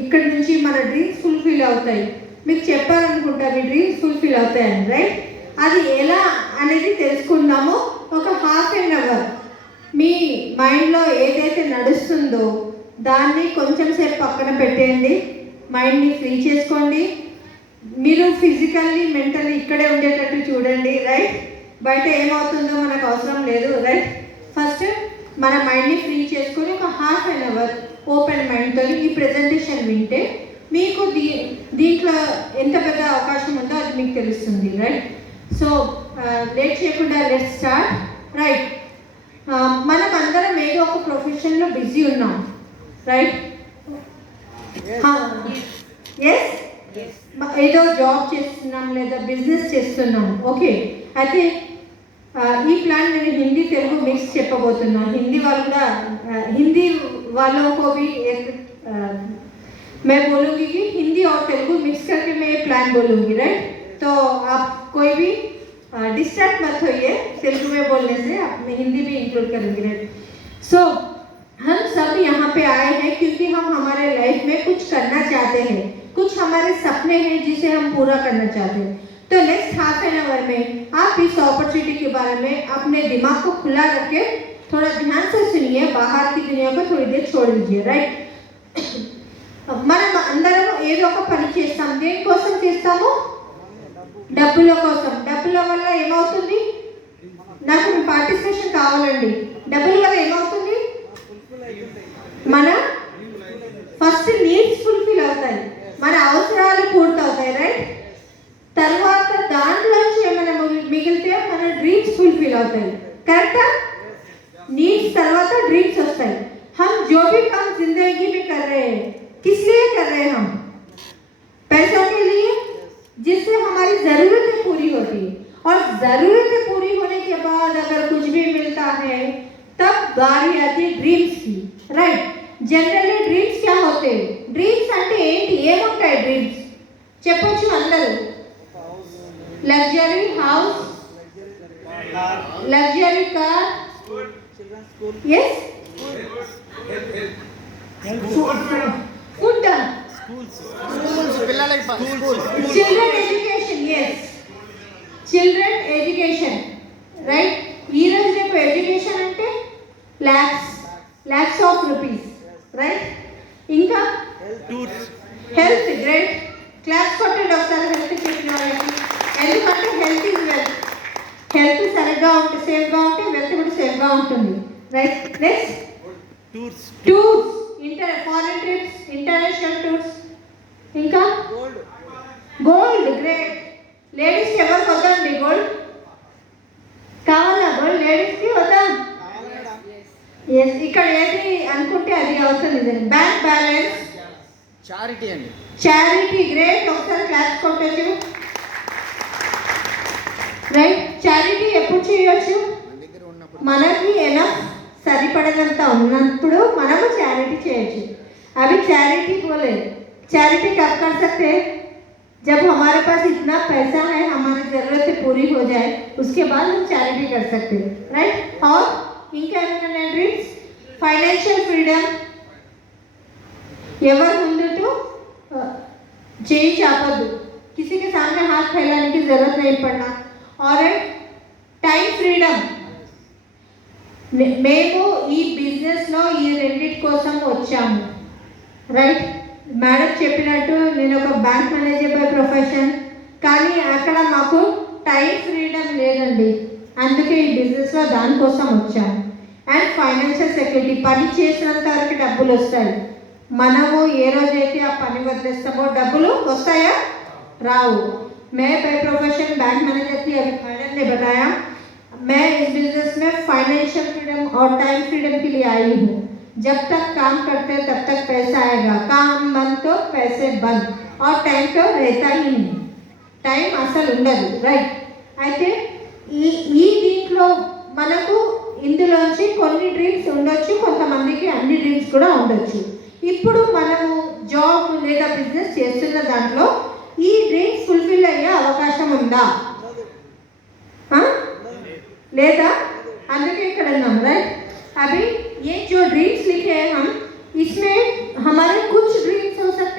ఇక్కడ నుంచి మన డ్రీమ్స్ ఫుల్ఫిల్ అవుతాయి. మీకు చెప్పాలనుకుంటా మీ డ్రీమ్స్ ఫుల్ఫిల్ అవుతాయని, రైట్? అది ఎలా అనేది తెలుసుకుందాము. ఒక హాఫ్ అన్ అవర్ మీ మైండ్లో ఏదైతే నడుస్తుందో దాన్ని కొంచెం సేపు పక్కన పెట్టేయండి. మైండ్ని ఫ్రీ చేసుకోండి. మీరు ఫిజికల్లీ మెంటల్లీ ఇక్కడే ఉండేటట్టు చూడండి, రైట్? బయట ఏమవుతుందో మనకు అవసరం లేదు, రైట్? ఫస్ట్ మన మైండ్ని ఫ్రీ చేసుకొని ఒక హాఫ్ అన్ అవర్ ఓపెన్ మైండ్తో ఈ ప్రెజెంటేషన్ వింటే మీకు దీంట్లో ఎంత పెద్ద అవకాశం ఉందో అది మీకు తెలుస్తుంది, రైట్? సో లేట్ చేయకుండా లెట్స్ స్టార్ట్, రైట్? మనం అందరం ఏదో ఒక ప్రొఫెషన్లో బిజీ ఉన్నాం, రైట్? ఎస్, ఏదో జాబ్ చేస్తున్నాం లేదా బిజినెస్ చేస్తున్నాం, ఓకే. అయితే ఈ ప్లాన్ నేను హిందీ తెలుగు మిక్స్ చెప్పబోతున్నాను. हिंदी वालों का हिंदी वालों को भी एक मैं बोलूँगी कि हिंदी और तेलुगु मिक्स करके मैं प्लान बोलूँगी, राइट? तो आप कोई भी डिस्ट्रैक्ट मत होइए तेलुगु में बोलने से, आप हिंदी भी इंक्लूड करेंगे, राइट? सो हम सब यहाँ पे आए हैं क्योंकि हम हमारे लाइफ में कुछ करना चाहते हैं, कुछ हमारे सपने हैं जिसे हम पूरा करना चाहते हैं. तो नेक्स्ट हाफ एन आवर में आप इस अपॉर्चुनिटी के बारे में अपने दिमाग को खुला रखे थोड़ा ध्यान से सुनिए, बाहर की दुनिया को थोड़ी देर छोड़ दीजिए, राइट? మనం అందరం ఏదో ఒక పని చేస్తాం. దేనికోసం చేస్తాము? డబ్బుల కోసం. డబ్బుల వల్ల ఏమవుతుంది? నాకు మీ పార్టిసిపేషన్ కావాలండి. డబ్బుల వల్ల ఏమవుతుంది? మన ఫస్ట్ నీడ్స్ ఫుల్ఫిల్ అవుతాయి, మన అవసరాలు పూర్తవుతాయి, రైట్? తర్వాత దాంట్లోంచి ఏమైనా మిగిలితే మన డ్రీమ్స్ ఫుల్ఫిల్ అవుతాయి, కరెక్టా? नीड्स తర్వాత ड्रीम्स వస్తాయి. हम जो भी काम जिंदगी में कर रहे हैं किस लिए कर रहे हैं? हम पैसों के लिए, जिससे हमारी ज़रूरतें पूरी होती है. और ज़रूरतें पूरी होने के बाद अगर कुछ भी मिलता है तब बारी आती है ड्रीम्स की, राइट? जनरली ड्रीम्स क्या होते हैं? ड्रीम्स అంటే ఏంటి? ఏముంటాయి డ్రీమ్స్? చెప్పొచ్చు అందరూ. Luxury house, luxury car, yes, food, schools, children education, yes, children education, right? ఈ రోజు రేపు ఎడ్యుకేషన్ అంటే lakhs of rupees, right? ఇంకా హెల్త్, గ్రేట్. క్లాస్ కొట్టండి ఒకసారి హెల్త్ చెప్పిన వాళ్ళకి. ఎందుకంటే హెల్త్ ఇస్ వెల్త్. హెల్త్ సరిగ్గా ఉంటే సేఫ్గా ఉంటే వెల్త్ కూడా సేఫ్గా ఉంటుంది, right? Next tours, foreign trips, international tours. ఇంకా గోల్డ్, గ్రేట్. లేడీస్కి ఎవరికి వద్దండి గోల్డ్? కావాలా గోల్డ్? లేడీస్కి వద్దాం. ఎస్, ఇక్కడ ఏది అనుకుంటే అది అవుతుంది. బ్యాంక్ బ్యాలెన్స్, చారిటీ అండి. Charity, great. ఒకసారి క్లాస్ కొట్టచ్చు, రైట్? చారిటీ ఎప్పుడు చేయొచ్చు? మనకి ఎనఫ్ సరిపడనంత ఉన్నప్పుడు మనము చారిటీ చేయొచ్చు. अभी चैरिटी बोले, चैरिटी कब कर सकते हैं? जब हमारे पास इतना पैसा है, हमारी ज़रूरतें पूरी हो जाए, उसके बाद हम चैरिटी कर सकते हैं, राइट? और इनका ड्रीम्स, फाइनेंशियल फ्रीडम. ఎవరు ముందు చేయి చాపద్దు, किसी के सामने हाथ फैलाने की जरूरत नहीं पड़ना. और टाइम फ्रीडम. మేము ఈ బిజినెస్లో ఈ రెండింటి కోసం వచ్చాము, రైట్? మేడం చెప్పినట్టు నేను ఒక బ్యాంక్ మేనేజర్ బై ప్రొఫెషన్, కానీ అక్కడ మాకు టైం ఫ్రీడమ్ లేదండి. అందుకే ఈ బిజినెస్లో దానికోసం వచ్చాము. అండ్ ఫైనాన్షియల్ సెక్యూరిటీ, పని చేసినంత వరకు డబ్బులు వస్తాయి. మనము ఏ రోజైతే ఆ పని వదిలేస్తామో డబ్బులు వస్తాయా? రావు. मैं बाय प्रोफेशन बैंक मैनेजर थी, अभी मैडम ने बताया. मैं इस बिजनेस में फाइनेंशियल फ्रीडम और टाइम फ्रीडम के लिए आई हूँ. जब तक काम करते तब तक पैसा आएगा, काम बंद तो पैसे बंद, और टाइम तो रहता ही नहीं. टाइम అసలు ఉండదు, రైట్? అయితే ఈ దీంట్లో మనకు ఇందులోంచి కొన్ని డ్రీమ్స్ ఉండొచ్చు, కొంతమందికి అన్ని డ్రీమ్స్ కూడా ఉండొచ్చు. ఇప్పుడు మనము జాబ్ లేదా బిజినెస్ చేస్తున్న దాంట్లో ఈ డ్రీమ్స్ ఫుల్ఫిల్ అయ్యే అవకాశం ఉందా? లేదా? అందుకే ఇక్కడ ఉన్నాం, राइट? अभी ये जो ड्रीम्स लिखे हैं हम, इसमें हमारे कुछ ड्रीम्स हो सकते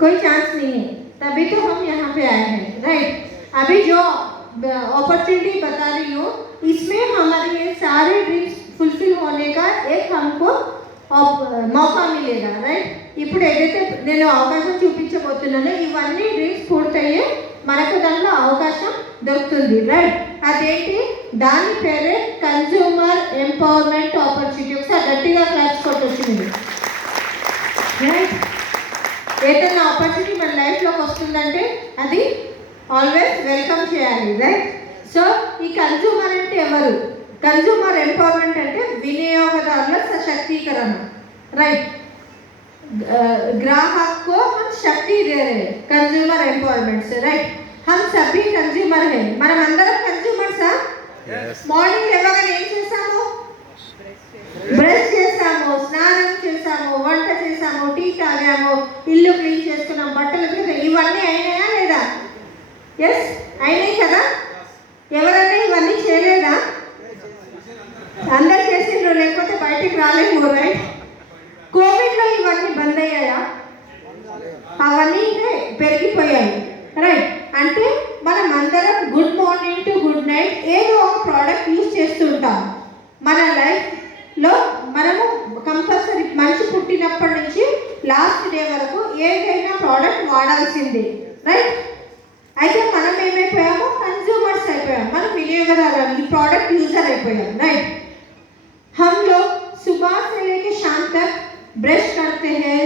कोई चांस नहीं है, तभी तो हम यहाँ पे आए हैं, राइट। अभी जो अपॉर्चुनिटी बता रही हूँ, इसमें हमारे ये सारे ड्रीम्स फुलफिल होने का एक हमको మౌకా మిలేగా, రైట్। ఇప్పుడు ఏదైతే నేను అవకాశం చూపించబోతున్నానో ఇవన్నీ డ్రీమ్స్ పూర్తయ్యే మనకు దాంట్లో అవకాశం దొరుకుతుంది, రైట్। అదేంటి, దాని పేరే కన్జ్యూమర్ ఎంపవర్మెంట్ ఆపర్చునిటీ. ఒకసారి గట్టిగా క్లాప్స్ కొట్టొచ్చు మీరు, రైట్। ఏదైనా ఆపర్చునిటీ మన లైఫ్లోకి వస్తుందంటే అది ఆల్వేస్ వెల్కమ్ చేయాలి, రైట్। సో ఈ కన్జ్యూమర్ అంటే ఎవరు? కన్జ్యూమర్ ఎంపవర్మెంట్ అంటే వినియోగదారుల సశక్तीकरण, राइट। ग्राहक को हम शक्ति दे रहे हैं कंज्यूमर एम्पावरमेंट से, राइट। हम सभी कंज्यूमर हैं, మనం అందరం కన్జ్యూమర్స్। మార్నింగ్ లేవగానే ఏం చేస్తాము? బ్రష్ చేస్తాము, స్నానం చేస్తాము, వంట చేస్తాము, టీ తాగాము, ఇల్లు క్లీన్ చేసుకున్నాం, బట్టలు ఉతికాము, ఇవన్నీ అయినాయా లేదా? ఎస్, అయినాయి కదా। ఎవరైనా ఇవన్నీ చేయలేదా? అందరు చేసిండ్రు, లేకపోతే బయటికి రాలేము, రైట్। కోవిడ్లో ఇవన్నీ బంద్ అయ్యాయా? అవన్నీ పెరిగిపోయాయి, రైట్। అంటే మనం అందరం good morning to good night ఏదో ఒక ప్రోడక్ట్ యూజ్ చేస్తుంటాం మన లైఫ్లో. మనము కంపల్సరీ మనిషి పుట్టినప్పటి నుంచి లాస్ట్ డే వరకు ఏదైనా ప్రోడక్ట్ వాడాల్సిందే, రైట్। అయితే మనం ఏమైపోయాము? కన్జ్యూమర్స్ అయిపోయాం, మనం వినియోగదారులు, ఈ ప్రోడక్ట్ యూజర్ అయిపోయాం, రైట్। हम लोग सुबह से लेकर शाम तक ब्रश करते हैं,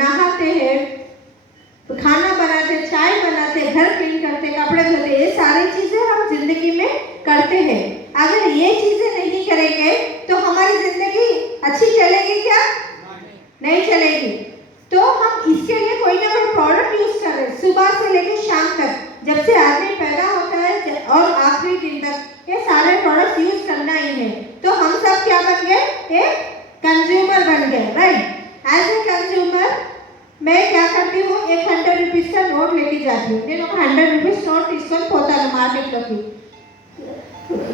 नहाते हैं, खाना बनाते, चाय बनाते, घर क्लीन करते, कपड़े धोते, ये सारी चीज़ें हम जिंदगी में करते हैं। अगर ये चीज़ें नहीं करेंगे तो हमारी ज़िंदगी अच्छी चलेगी क्या? नहीं चलेगी। तो हम इसके लिए कोई ना कोई प्रोडक्ट यूज़ कर रहे हैं सुबह से लेकर शाम तक, जब से आदमी पैदा होता है और आखिरी दिन तक ये सारे प्रोडक्ट यूज़ करना ही है। तो हम सब क्या बन गए? एक कंज्यूमर बन गए, राइट। एज ए कंज्यूमर मैं क्या करती हूँ, एक 100 रुपीज़ का नोट लेके जाती हूँ। నేను ఒక 100 రూపీస్ నోట్ తీసుకొని పోతాను మార్కెట్లోకి।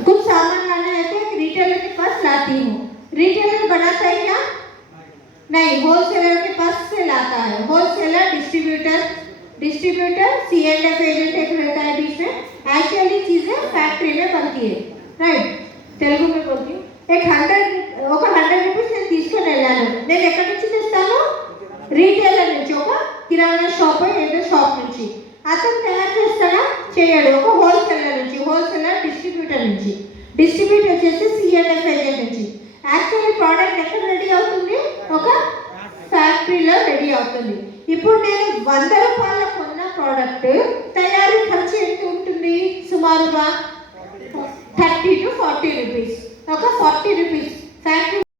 कुछ सामान लाना है तो एक रिटेलर के पास लाती हूँ। रिटेलर बनाता है क्या? नहीं, होलसेलर के पास से लाता है। होलसेलर, डिस्ट्रीब्यूटर, C&F एजेंट एक रहता है बीच में। एक्चुअली चीज़ें फैक्ट्री में बनती है, राइट। తెలుగు में बोलती हूँ। एक 100 రూపీస్ నేను తీసుకొని వెళ్ళాను, నేను ఎక్కడి నుంచి తెస్తాను? రీటైలర్ నుంచి, ఒక కిరాణా షాప్ ఏదో షాప్ నుంచి. అతను తయారు చేస్తాడా? చేయడు. ఒక హోల్సేలర్ నుంచి, హోల్సేలర్ డిస్ట్రిబ్యూటర్ నుంచి, డిస్ట్రిబ్యూటర్ వచ్చేసి C&F ఏజెంట్ నుంచి. యాక్చువల్లీ ప్రోడక్ట్ ఎక్కడ రెడీ అవుతుంది? ఒక ఫ్యాక్టరీలో రెడీ అవుతుంది. ఇప్పుడు నేను 100 రూపాయల కొన్న ప్రోడక్ట్ తయారీ ఖర్చు ఎంత ఉంటుంది? సుమారుగా 30 to 40 rupees. ఒక 40 rupees ఫ్యాక్టరీ